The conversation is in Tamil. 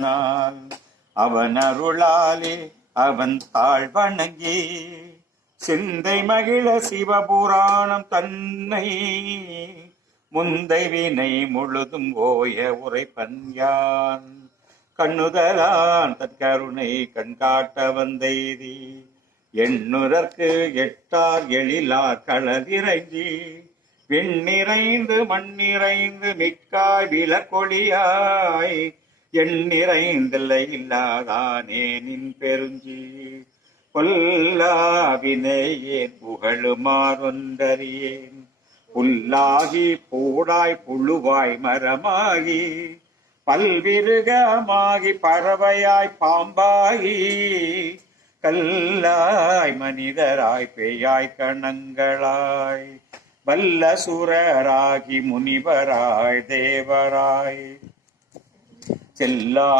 நான் அவன் அருளாலே அவன் தாழ் வணங்கி சிந்தை மகிழ சிவபுராணம் தன்னை முந்தை வினை முழுதும் ஓய உரைப்பன் யான் கண்ணுதலான் தற்கருணை கண்காட்ட வந்தெய்தி எண்ணுதற்கு எட்டார் எழிலார் களவிரைஞ்சி விண்ணிறைந்து மண்ணிறைந்து மிக்காய் விளக்கொளியாய் எண்ணிறைந்தில்லை இல்லாதானே நின் பெருஞ்சி பொல்லாவினையேன் புகழுமாறொன்றறியேன் புல்லாகி பூடாய் புழுவாய் மரமாகி பல்விருகமாகி பறவையாய் பாம்பாகி கல்லாய் மனிதராய் பேயாய் கணங்களாய் வல்ல சுரராகி முனிவராய் தேவராய் செல்லா